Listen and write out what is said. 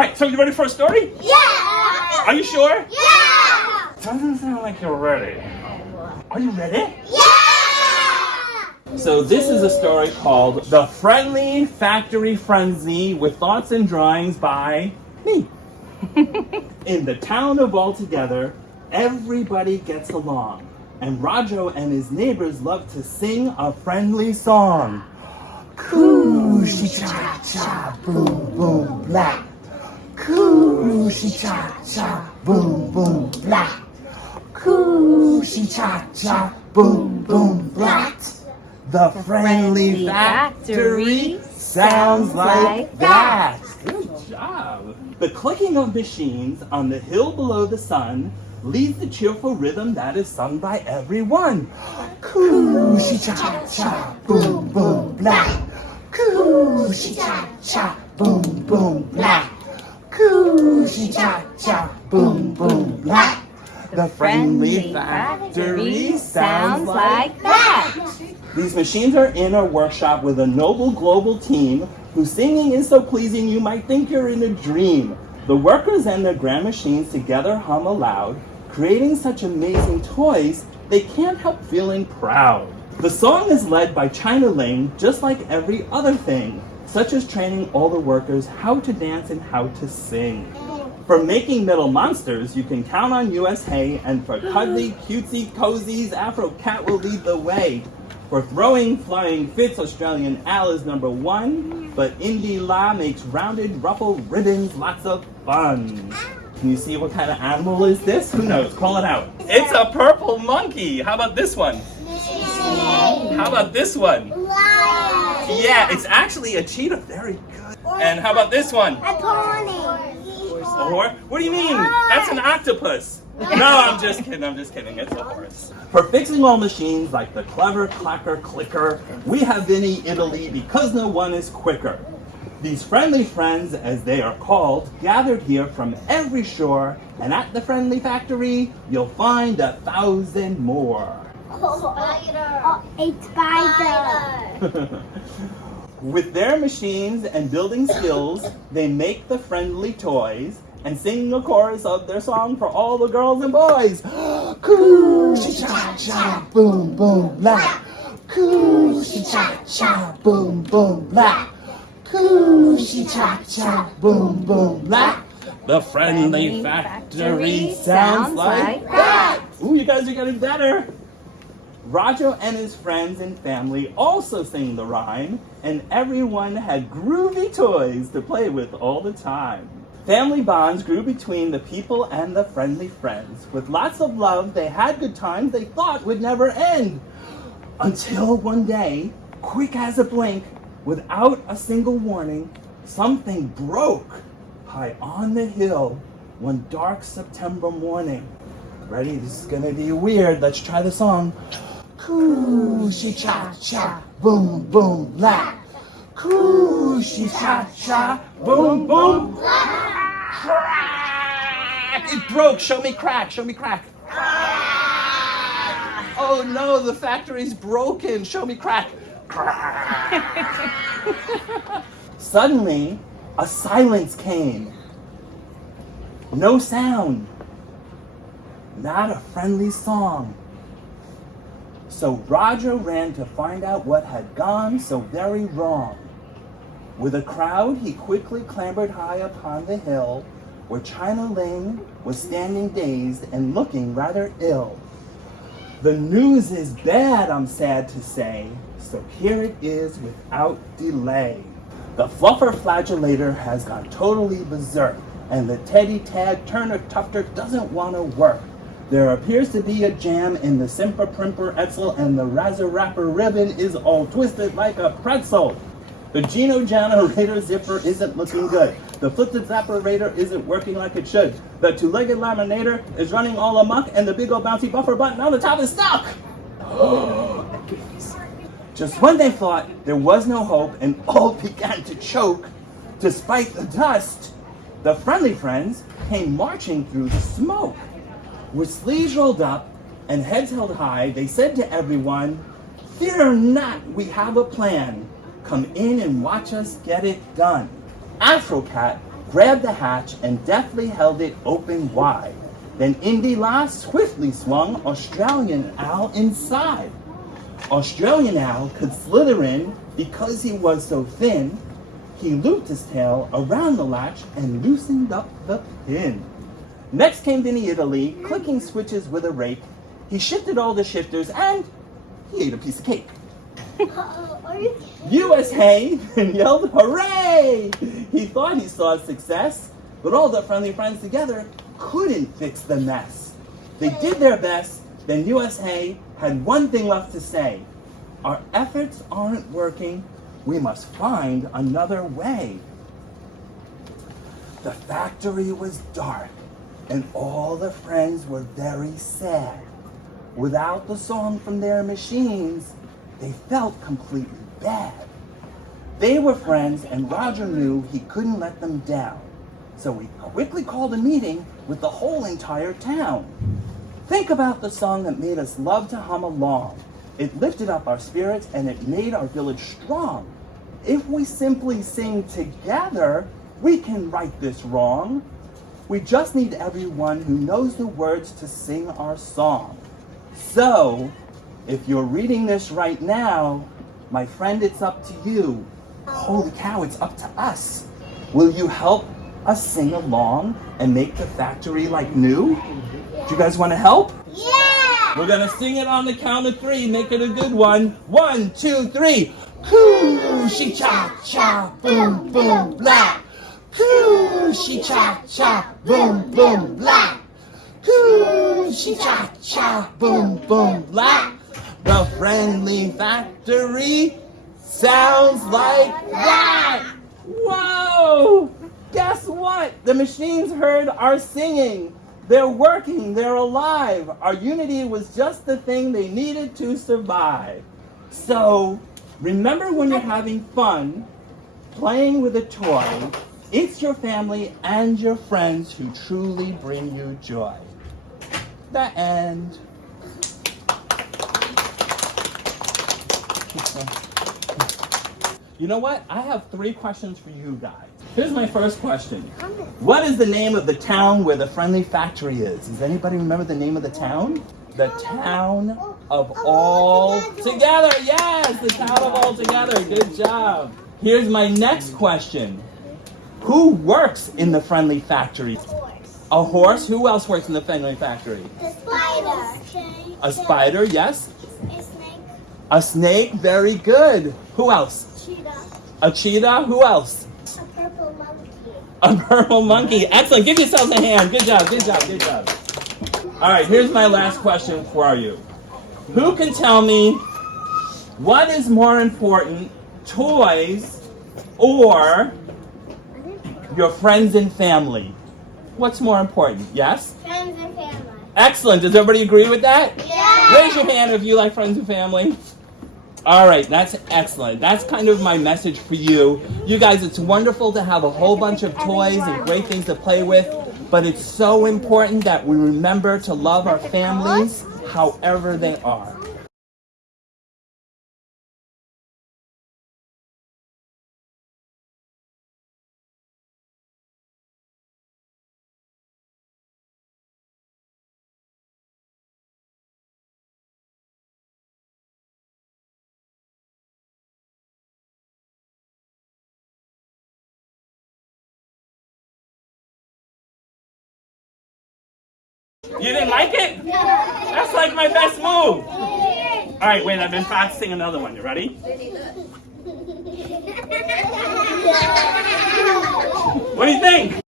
right, so you ready for a story? Yeah! Are you sure? Yeah! Doesn't sound like you're ready. Are you ready? Yeah! So this is a story called The Friendly Factory Frenzy with thoughts and drawings by me. In the town of Altogether, everybody gets along, and Rodro and his neighbors love to sing a friendly song. Coo-shi-cha-cha, boom, boom, blah. Coo-shi-cha-cha, boom, boom, blah. Coo-shi-cha-cha, boom, boom, blah. The friendly factory sounds like that. Good job. The clicking of machines on the hill below the sun leads the cheerful rhythm that is sung by everyone. Coo-shi-cha-cha, boom, boom, blah. Coo-shi-cha-cha, boom, boom, blah. Coo-shi-cha-cha, boom, boom, blah. The friendly factory sounds like that. These machines are in a workshop with a noble global team whose singing is so pleasing you might think you're in a dream. The workers and their grand machines together hum aloud, creating such amazing toys, they can't help feeling proud. The song is led by China Ling, just like every other thing, such as training all the workers how to dance and how to sing. For making metal monsters, you can count on US Hay, and for cuddly, cutesy, cozies, Afro Cat will lead the way. For throwing flying fits, Australian Al is #1, but Indie La makes rounded, ruffled ribbons lots of fun. Can you see what kind of animal is this? Who knows? Call it out. It's a purple monkey. How about this one? How about this one? Yeah, it's actually a cheetah. Very good. And how about this one? A pony. What do you mean? That's an octopus. No, I'm just kidding. It's a horse. For fixing all machines like the clever clacker clicker, we have Vinny Italy because no one is quicker. These friendly friends, as they are called, gathered here from every shore, and at the friendly factory, you'll find 1,000 more. Spider. A spider. With their machines and building skills, they make the friendly toys and sing a chorus of their song for all the girls and boys. Coo-shi-cha-cha, boom, boom, blah. Coo-shi-cha-cha, boom, boom, blah. Coo-shi-cha-cha, boom, boom, blah. The friendly factory sounds like that. Ooh, you guys are getting better. Rodro and his friends and family also sing the rhyme, and everyone had groovy toys to play with all the time. Family bonds grew between the people and the friendly friends. With lots of love, they had good times they thought would never end. Until one day, quick as a blink, without a single warning, something broke high on the hill one dark September morning. Ready? This is gonna be weird. Let's try the song. Coo-shi-cha-cha, boom, boom, blah. Coo-shi-cha-cha, boom, boom, blah. Crack! It broke. Show me crack. Show me crack. Oh no, the factory's broken. Show me crack. Crack. Suddenly, a silence came. No sound. Not a friendly song. So Rodro ran to find out what had gone so very wrong. With a crowd, he quickly clambered high upon the hill, where China Ling was standing dazed and looking rather ill. The news is bad, I'm sad to say, so here it is without delay. The fluffer flagellator has gone totally berserk, and the teddy tag turner tufter doesn't want to work. There appears to be a jam in the simper primper etzel, and the razor wrapper ribbon is all twisted like a pretzel. The Geno generator zipper isn't looking good. The flipped zapperator isn't working like it should. The two-legged laminator is running all amok, and the big old bouncy buffer button on the top is stuck. Just when they thought there was no hope and all began to choke, despite the dust, the friendly friends came marching through the smoke. With sleeves rolled up and heads held high, they said to everyone, "Fear not, we have a plan. Come in and watch us get it done." Afro Cat, grabbed the hatch and deftly held it open wide. Then Indy last swiftly swung Australian Al inside. Australian Al could slither in because he was so thin. He looped his tail around the latch and loosened up the pin. Next came Vinny Italy, clicking switches with a rake. He shifted all the shifters and he ate a piece of cake. USA yelled, hooray! He thought he saw success, but all the friendly friends together couldn't fix the mess. They did their best, then USA had one thing left to say. Our efforts aren't working, we must find another way. The factory was dark, and all the friends were very sad. Without the song from their machines, they felt completely bad. They were friends, and Roger knew he couldn't let them down. So he quickly called a meeting with the whole entire town. Think about the song that made us love to hum along. It lifted up our spirits and it made our village strong. If we simply sing together, we can right this wrong. We just need everyone who knows the words to sing our song. So, if you're reading this right now, my friend, it's up to you. Holy cow, it's up to us. Will you help us sing along and make the factory like new? Do you guys want to help? Yeah! We're gonna sing it on the count of 3. Make it a good one. 1, 2, 3. Coo-shee cha cha, boom boom blah. Coo-shee cha cha, boom boom blah. Coo-shee cha cha, boom boom blah. The friendly factory sounds like that. Whoa! Guess what? The machines heard our singing. They're working, they're alive. Our unity was just the thing they needed to survive. So, remember when you're having fun, playing with a toy, it's your family and your friends who truly bring you joy. The end. You know what? I have 3 questions for you guys. Here's my first question. What is the name of the town where the friendly factory is? Does anybody remember the name of the town? The town of all together. Yes, the town of all together. Good job. Here's my next question. Who works in the friendly factory? A horse. Who else works in the friendly factory? The spider. A spider, yes. A snake. A snake, very good. Who else? Cheetah. A cheetah, who else? A purple monkey. A purple monkey. Excellent. Give yourselves a hand. Good job, good job, good job. All right, here's my last question for you. Who can tell me what is more important, toys or your friends and family? What's more important? Yes? Friends and family. Excellent. Does everybody agree with that? Yeah! Raise your hand if you like friends and family. All right, that's excellent. That's kind of my message for you. You guys, it's wonderful to have a whole bunch of toys and great things to play with, but it's so important that we remember to love our families however they are. You didn't like it? That's like my best move. All right, wait, I've been practicing another one. You ready? What do you think?